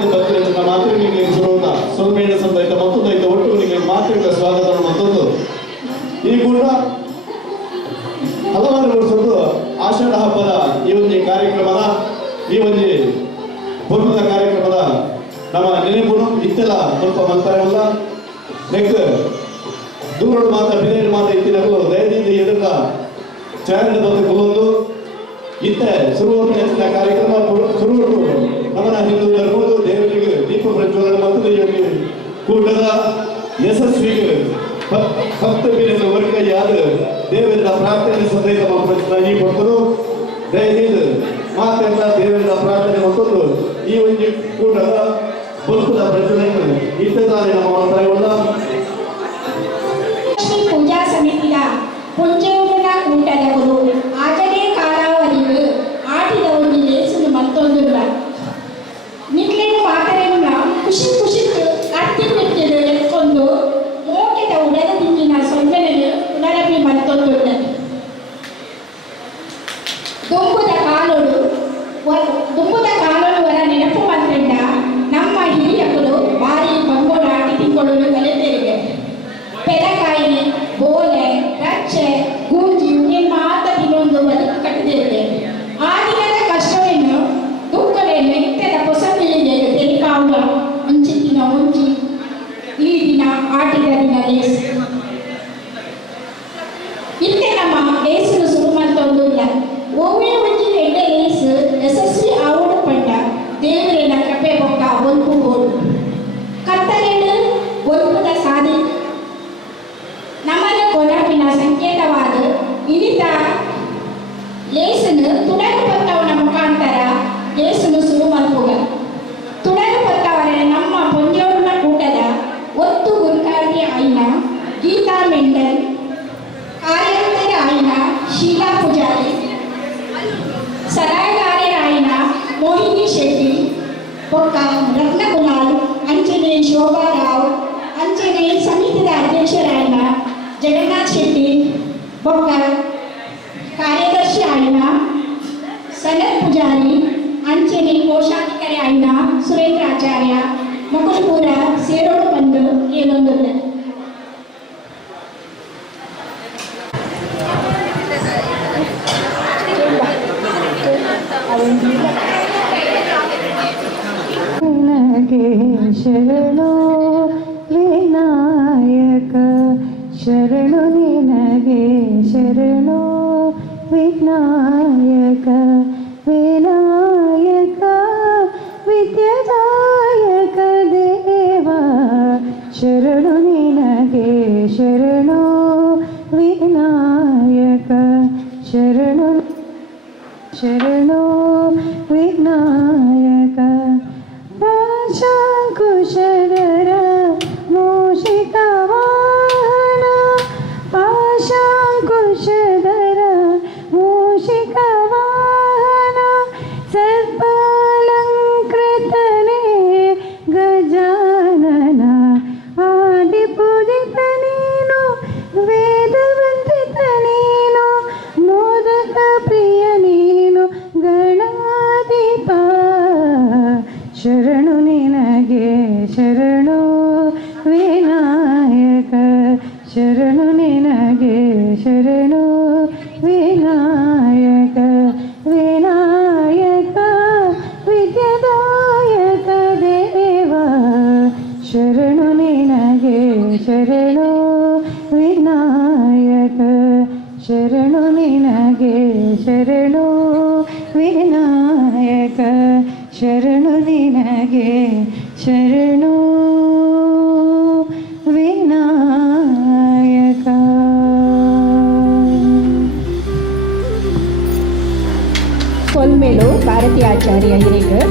ಕಾರ್ಯಕ್ರಮದ ಬಗ್ಗೆ ಮಾತುಗಳಿಗೆ ಶುರುವಾದ ಸೌಮ್ಯನ ಸಂದೈತ ಮತ್ತೊಂದು ಐತ ಒಟ್ಟುಗಳಿಗೆ ಮಾತುಗಳ ಸ್ವಾಗತ ಮತ್ತೊಂದು ಈ ಕೂಡ ಹಲವಾರು ವರ್ಷದ್ದು ಆಷಾಢ ಹಬ್ಬದ ಈ ಒಂದು ಕಾರ್ಯಕ್ರಮದ ಈ ಒಂದು ಪೂರ್ವದ ಕಾರ್ಯಕ್ರಮದ ನಮ್ಮ ನೆನಪುನು ಇತ್ತೆಲ್ಲ ಸ್ವಲ್ಪ ಮಂತ್ರವಲ್ಲ ನೆಕ್ ದೂರಡು ಮಾತ ಬಿನೇಡು ಮಾತ ಇತ್ತಿನಗಳು ದಯದಿಂದ ಎದುರ ಚಾರಣದ ಬಂದು ಕುಲೊಂದು ಇತ್ತೆ ಶುರುವಾದ ಕಾರ್ಯಕ್ರಮ ಶುರು ನಮನ ಹಿಂದೂ ಧರ್ಮದ ದೇವರಿಗೆ ದೀಪ ಪ್ರಜ್ವಲನ ಮತ್ತು ಕೂಟದ ಯಶಸ್ವಿಗೆ ಭಕ್ತವೀರರ ವರ್ಗಯಾದ ದೇವರ ಪ್ರಾರ್ಥನೆ ಸದೈತ ಈ ಭಕ್ತರು ದಯದಿಂದ ಮಾತೆಲ್ಲ ದೇವರ ಪ್ರಾರ್ಥನೆ ಮತ್ತೊಂದು ಈ ಒಂದು ಕೂಟದ ಭಕ್ತದ ಪ್ರಜ್ವಲನ ಇತ್ತದಾನೆ ನಮ್ಮ ಮಂತ್ರವಲ್ಲ ಪೂಜಾ ಸಮಿತಿಯ ಪುಂಜೇವನ ಕೂಟದ ಗುರು ಆಗಲೇ ಕಾಲಾವಧಿಗೆ ಆಟಿದ ಒಂದು ಲೇಸನ್ನು ಮತ್ತೊಂದು ನಿಕ್ಲೇನು ಮಾತರೆಯನ್ನು ಖುಷಿ ಖುಷಿ ಅರ್ತಿಮಿಟ್ಟಿದ್ದು ಎತ್ಕೊಂಡು ಮೋಕೆದ ಉಡದ ದಿಕ್ಕಿನ ಸೊಂದನೆಗೆ ಪುನರಪಿ ಮತ್ತೊಂದು ದುಂಬುದ ಕಾಲೋಡು ವರ ನೆನಪು ಮಾತ್ರಿಂದ ನಮ್ಮ ಹಿರಿಯಕರು ಭಾರಿ ಬಂಗೋಡ ಆಟಿ ತಿಂಗಳು ಕಲಿತೇವೆ ಪೆದಕಾಯಿ ಬೋಲೆ ರಚ್ಚೆ ಗೂಂಜಿ ಮಾತ ಇನ್ನೊಂದು ಬದುಕು ಕಟ್ಟಿದ್ದೇವೆ ಆ ದಿನದ ಕಷ್ಟವನ್ನು ದುಃಖವೇನು ಇತ್ತದ ಹೊಸ ಪೀಳಿಗೆ ತೆರಿಕಾವುಲ ಮುಂಚಿನ ಮುಂಚಿ ಈ ದಿನ ಆಟಿದ ದಿನ ಲೇಸು ಇತ್ತೆ ನಮ್ಮ ಲೇಸು ಶುರು ಮತ್ತೊಂದು ಇಲ್ಲ ಒಮ್ಮೆ ಮುಂಚಿ ಎಡ್ಡೆ ಲೇಸು ಯಶಸ್ವಿ ಆವಡು ಪಂಡ ದೇವರಿನ ಕೃಪೆ ಬೊಕ್ಕ ಒಂದು ಓಡು ಕತ್ತಲೆಂಡು ಒಂದುದ ಸಾಧಿ ನಮ್ಮನ್ನು ಕೊನಪಿನ ಸಂಕೇತವಾದ ಇನಿತ ಲೇಸನ್ನು ತುಡಗು ಪತ್ತವನ ಮುಖಾಂತರ ಲೇಸನ್ನು ಶುರು ಮಲ್ಪುಗ ತುಡಗು ಪತ್ತವರ ನಮ್ಮ ಪೊಂಜೋರ್ನ ಕೂಟದ ಒತ್ತು ಗುರುಕಾರ್ತಿ ಆಯ್ನ ಗೀತಾ ಮೆಂಡಲ್ ಕಾರ್ಯಕರ್ತರ ಆಯ್ನ ಶೀಲಾ ಪೂಜಾರಿ ಸಲಹೆಗಾರರ ಆಯ್ನ ಮೋಹಿನಿ ಶೆಟ್ಟಿ ಬೊಕ್ಕ ರತ್ನ ಕುಲಾಲ್ ಅಂಚನೆ ಶೋಭಾ ರಾವ್ ಅಂಚನೆ ಸಮಿತಿಯ ಅಧ್ಯಕ್ಷರಾಯ್ನ ಜಗನ್ನಾಥ್ ಶೆಟ್ಟಿ ಬೊಕ್ಕ ಕಾರ್ಯದರ್ಶಿ ಆಯ್ನ ಸನತ್ ಪೂಜಾರಿ ಅಂಚನೆ ಕೋಶಾಧಿಕಾರಿ ಆಯ್ನ ಸುರೇಂದ್ರ ಆಚಾರ್ಯ ಮುಕುಲ್ಪುರ ಸೇರೋಡು ಬಂದು ಏನೊಂದು ಶರಣೋ ವಿನಾಯಕ ಶರಣು ನಿನಗೆ ಶರಣೋ ವಿನಾಯಕ ವಿನಾಯಕ ವಿದ್ಯಾದಾಯಕ ದೇವ ಶರಣು ನಿನಗೆ ಶರಣೋ ವಿನಾಯಕ ಶರಣು ಶರಣೋ ವಿನಾಯಕ ಪಾಶಾಂಕುಶಧರ ಮೂಷಿಕ ವಾಹನ ಪಾಶಾಂಕುಶಧರ ಮೂಷಿಕ ವಾಹನ ಸರ್ಪಾಲಂಕೃತನೇ ಗಜಾನನ ಆದಿಪೂಜಿತ ನೀನು ವೇದವಂದಿತ ನೀನು ಮೋದಕ ಪ್ರಿಯ ನೀನು ಗಣಾಧಿಪ ಶರಣು ನಿನಗೆ ಶರಣು ವಿನಾಯಕ ಶರಣು ನಿನಗೆ ಶರಣು ವಿನಾಯಕ ವಿನಾಯಕ ವಿದ್ಯಾದಾಯಕ ದೇವ ಶರಣು ನಿನಗೆ ಶರಣು ವಿನಾಯಕ ಶರಣು ನಿನಗೆ ಶರಣು ವಿನಾಯಕ ಶರಣು ನಿನಗೆ ಶರಣು ವಿನಾಯಕ. ಕೊಲ್ಮೇಲು ಭಾರತೀಯ ಆಚಾರ್ಯ ಹಿರೇಕರ್